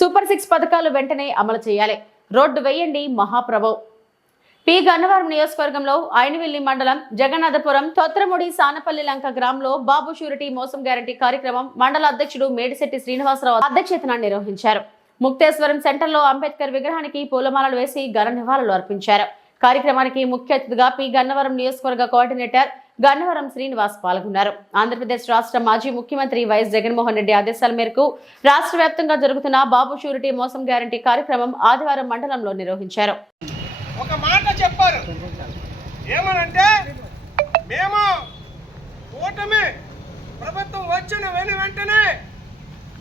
Super six పథకాలు వెంటనే అమలు చేయాలి. రోడ్డు వేయండి మహాప్రభో. పి. గన్నవరం నియోజకవర్గంలో ఆయనవెల్లి మండలం జగన్నాథపురం తొత్రముడి సానపల్లి లంక గ్రామంలో బాబు షూరిటీ మోసం గ్యారంటీ కార్యక్రమం మండల అధ్యక్షుడు మేడిశెట్టి శ్రీనివాసరావు అధ్యక్షతన నిర్వహించారు. ముక్తేశ్వరం సెంటర్లో అంబేద్కర్ విగ్రహానికి పూలమాలలు వేసి ఘన నివాళులు అర్పించారు. కార్యక్రమానికి ముఖ్య అతిథిగా పి. గన్నవరం నియోజకవర్గ కోఆర్డినేటర్ గన్నవరం శ్రీనివాస్ పాల్గొన్నారు. ఆంధ్రప్రదేశ్ రాష్ట్ర మాజీ ముఖ్యమంత్రి వైఎస్ జగన్మోహన్ రెడ్డి ఆదేశాల మేరకు రాష్ట్ర వ్యాప్తంగా జరుగుతున్న బాబు షూరిటీ మోసం గ్యారంటీ కార్యక్రమం ఆదివారం మండలంలో నిర్వహించారు. ఒక మాట చెప్పారు. ఏమనంటే మేము కూటమి ప్రభుత్వం వచ్చిన వెను వెంటనే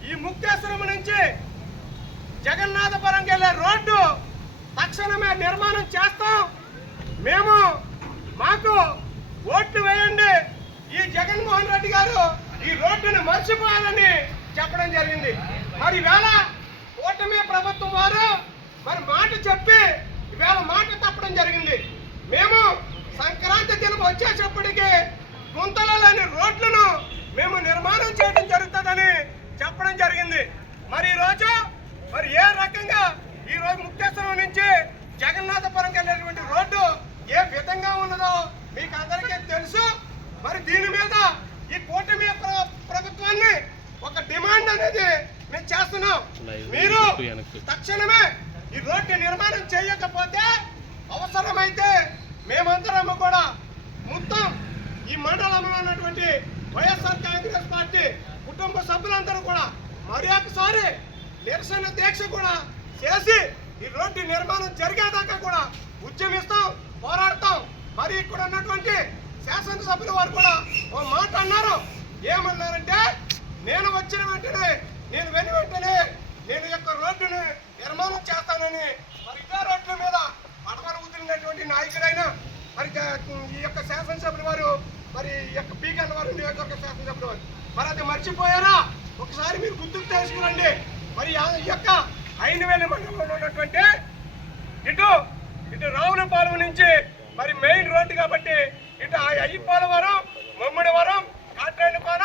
ఈ ముక్తేశ్వరం నుంచి జగన్నాథపురం వెళ్ళే రోడ్డు తక్షణమే నిర్మాణం చేస్తాం. మేము మాకు ఓట్లు వేయండి. ఈ జగన్మోహన్ రెడ్డి గారు ఈ రోడ్డును మర్చిపోయాలని చెప్పడం జరిగింది. మరి వేళ ఓటమి ప్రభుత్వం వారు మరి మాట చెప్పి వేళ మాట తప్పడం జరిగింది. మేము సంక్రాంతి దినం వచ్చేటప్పటికి గుంతలో లేని రోడ్లను మేము నిర్మాణం చేయడం జరుగుతుందని చెప్పడం జరిగింది. మరి ఈరోజు మరి ఏ రకంగా ఈ రోజు ముక్తేశ్వరం నుంచి జగన్నాథపురంకి వెళ్ళేటువంటి రోడ్డు ఏ విధంగా ఉన్నదో మీకు అందరికీ తెలుసు మరి దీని మీద ఈ కూటమి ప్ర- ప్రభుత్వాన్ని ఒక అనేది మేము చేస్తున్నాం. మీరు తక్షణమే ఈ రోడ్డు నిర్మాణం చేయకపోతే అవసరమైతే మేమందరము కూడా మొత్తం ఈ మండలంలో ఉన్నటువంటి వైఎస్ఆర్ కాంగ్రెస్ పార్టీ కుటుంబ సభ్యులందరూ కూడా మరి ఒకసారి నిరసన దీక్ష కూడా చేసి ఈ రోడ్డు నిర్మాణం జరిగేదాకా కూడా ఉద్యమిస్తాం పోరాడతాం. మరి ఇక్కడ ఉన్నటువంటి శాసనసభ్యుల వారు కూడా ఓ మాట అన్నారు. ఏమన్నారంటే నేను వచ్చిన వెంటనే నేను వెను వెంటనే నేను యొక్క రోడ్డును నిర్మాణం చేస్తానని మరి ఇదే రోడ్ల మీద పడవలు వదిలినటువంటి నాయకుడైన మరి ఈ యొక్క శాసనసభ్యుల వారు మరి ఈ యొక్క పీకన్న వారు నియోజకవర్గ శాసనసభ్యుల వారు. మరి అది మర్చిపోయారా? ఒకసారి మీరు గుర్తుకు తెలుసుకురండి. మరి ఆ ఈ యొక్క ఐనవేల మండలంలో ఉన్నటువంటి ఇటు ఇటు రావులపాలెం నుంచి మరి మెయిన్ రోడ్డు కాబట్టి ఇటు ఆ అయ్యపాలవరం మమ్మిడివరం కాట్రేనిపాన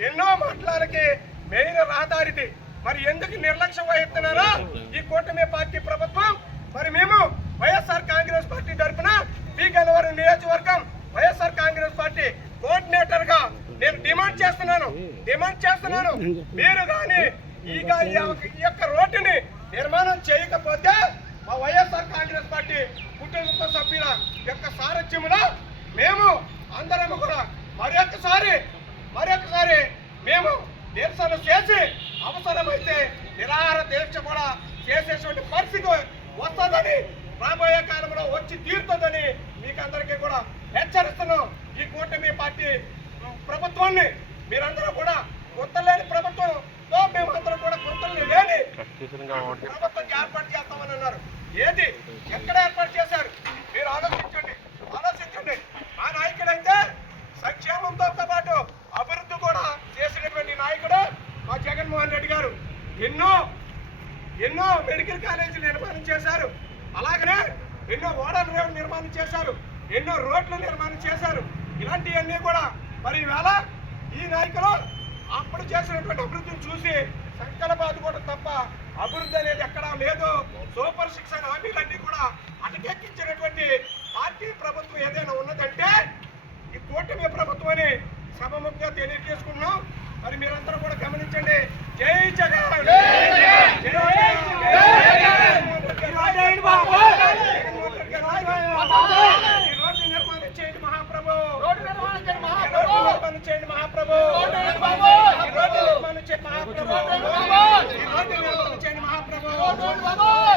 ఎన్నో మండలాలకి మెయిన్ రహదారిది. మరి ఎందుకు నిర్లక్ష్యం వహిస్తున్నారో ఈ కూటమి పార్టీ ప్రభుత్వం మరి మేము వైఎస్ఆర్ కాంగ్రెస్ పార్టీ తరఫున పీ గన్నవరం నియోజకవర్గం వైఎస్ఆర్ కాంగ్రెస్ పార్టీ కోఆర్డినేటర్గా నేను డిమాండ్ చేస్తున్నాను డిమాండ్ చేస్తున్నాను. మీరు కానీ ఈ యొక్క- ఈ యొక్క రోడ్డుని నిర్మాణం చేయకపోతే మా వైఎస్ఆర్ కాంగ్రెస్ పార్టీ కుటుంబ సభ్యుల యొక్క సారథ్యంలో మేము అందరం కూడా మరొకసారి మరొకసారి మేము నిరసన చేసి అవసరమైతే నిరాహార దీక్ష కూడా చేసేటువంటి పరిస్థితి వస్తుందని రాబోయే కాలంలో వచ్చి తీరుతుందని మీకు అందరికీ కూడా హెచ్చరిస్తున్నాం. ఈ కూటమి పార్టీ ప్రభుత్వాన్ని మీరందరూ కూడా గుర్తలేని ప్రభుత్వంతో మేమందరం కూడా గుర్తలు లేని ప్రభుత్వం ఏర్పాటు చేస్తామని అన్నారు ఏది ఎక్కడ ఏర్పాటు చేశారు మీరు ఆలోచించండి ఆలోచించండి ఆ నాయకుడైతే సంక్షేమంతో పాటు అభివృద్ధి కూడా చేసినటువంటి నాయకుడు మా జగన్మోహన్ రెడ్డి గారు ఎన్నో ఎన్నో మెడికల్ కాలేజీలు నిర్మాణం చేశారు. అలాగనే ఎన్నో ఓడల రేవులు నిర్మాణం చేశారు. ఎన్నో రోడ్లు నిర్మాణం చేశారు. ఇలాంటివన్నీ కూడా మరి ఈవేళ ఈ నాయకులు అప్పుడు చేసినటువంటి అభివృద్ధిని చూసి సంకల్పాలు కూడా తప్ప అభివృద్ధి అనేది ఎక్కడా లేదు. సూపర్ శిక్షణ హామీలన్నీ కూడా అటకెక్కించినటువంటి పార్టీ ప్రభుత్వం ఏదైనా ఉన్నదంటే ఈ కూటమి ప్రభుత్వం అని సభముఖంగా తెలియజేసుకున్నాం మరి మీరందరూ కూడా గమనించండి. జై జై జగన్ జై ఈ రోడ్డు నిర్మాణం చేయండి మహాప్రభు రోడ్డు నిర్మాణం చేయండి మహాప్రభు ఈ రోడ్డు నిర్మాణం చేయండి మహాప్రభు. మహాప్రభు.